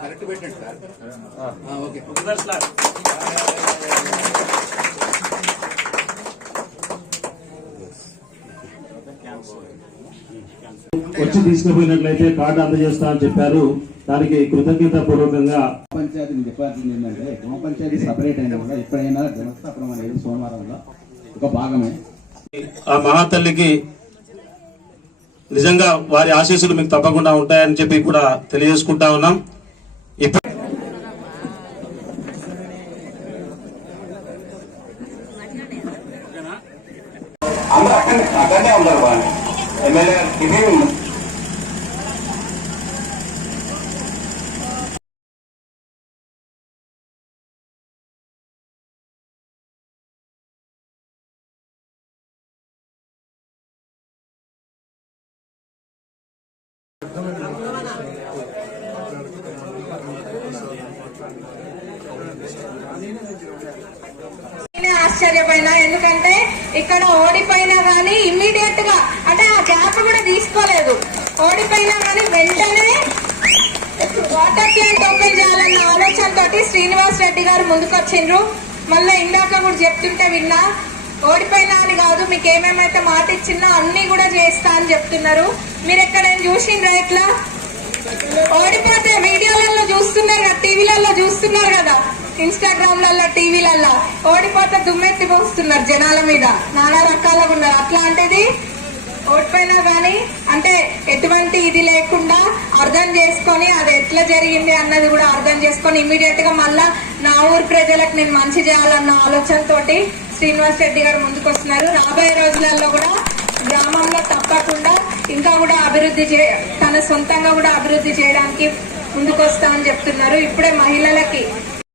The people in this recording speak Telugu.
కరెక్ట్ పెట్టండి సార్. ఓకే వచ్చి తీసుకుపోయినట్లయితే కార్డు అందజేస్తా అని చెప్పారు. దానికి కృతజ్ఞత పూర్వకంగా పంచాయతీ డిపార్ట్మెంట్ ఏంటంటే గ్రామ పంచాయతీ సపరేట్ అయినా కూడా ఎప్పుడైనా జనస్థాపనం అనేది సోమవారంలో ఒక భాగమే. ఆ మహాతల్లికి నిజంగా వారి ఆశీస్సులు మీకు తప్పకుండా ఉంటాయని చెప్పి కూడా తెలియజేసుకుంటా ఉన్నాం. అక్కడనే ఉన్నారు వాళ్ళు ఎమ్మెల్యే ఇదే ఉంది. ఆశ్చర్యపోయినా, ఎందుకంటే ఇక్కడ ఓడిపోయినా కానీ ఇమ్మీడియట్ గా అంటే ఆ గ్యాప్ కూడా తీసుకోలేదు. ఓడిపోయినా కానీ వెంటనే వాటర్ ప్లాంట్ ఓపెన్ చేయాలన్న ఆలోచనతోటి శ్రీనివాస్ రెడ్డి గారు ముందుకొచ్చిండ్రు. మళ్ళీ ఇందాక కూడా చెప్తుంటే విన్నా, ఓడిపోయినా అని కాదు, మీకు ఏమేమైతే మాట ఇచ్చినా అన్ని కూడా చేస్తా అని చెప్తున్నారు. మీరు ఎక్కడైనా చూసిండ్రా ఇట్లా? ఓడిపోతే వీడియోలలో చూస్తున్నారు కదా, టీవీలలో చూస్తున్నారు కదా, ఇన్స్టాగ్రామ్లలో టీవీలలో ఓడిపోతే దుమ్మెత్తి పోస్తున్నారు జనాల మీద, నానా రకాలుగా ఉన్నారు. అట్లాంటిది ఓడిపోయినా కానీ అంటే ఎటువంటి ఇది లేకుండా అర్థం చేసుకొని అది ఎట్లా జరిగింది అన్నది కూడా అర్థం చేసుకొని ఇమ్మీడియట్ గా మళ్ళా నా ఊరు ప్రజలకు నేను మంచి చేయాలన్న ఆలోచనతోటి శ్రీనివాస్ రెడ్డి గారు ముందుకు వస్తున్నారు. రాబోయే రోజులలో కూడా గ్రామంలో తప్పకుండా ఇంకా కూడా అభివృద్ధి తన సొంతంగా కూడా అభివృద్ధి చేయడానికి ముందుకు వస్తా అని చెప్తున్నారు. ఇప్పుడే మహిళలకి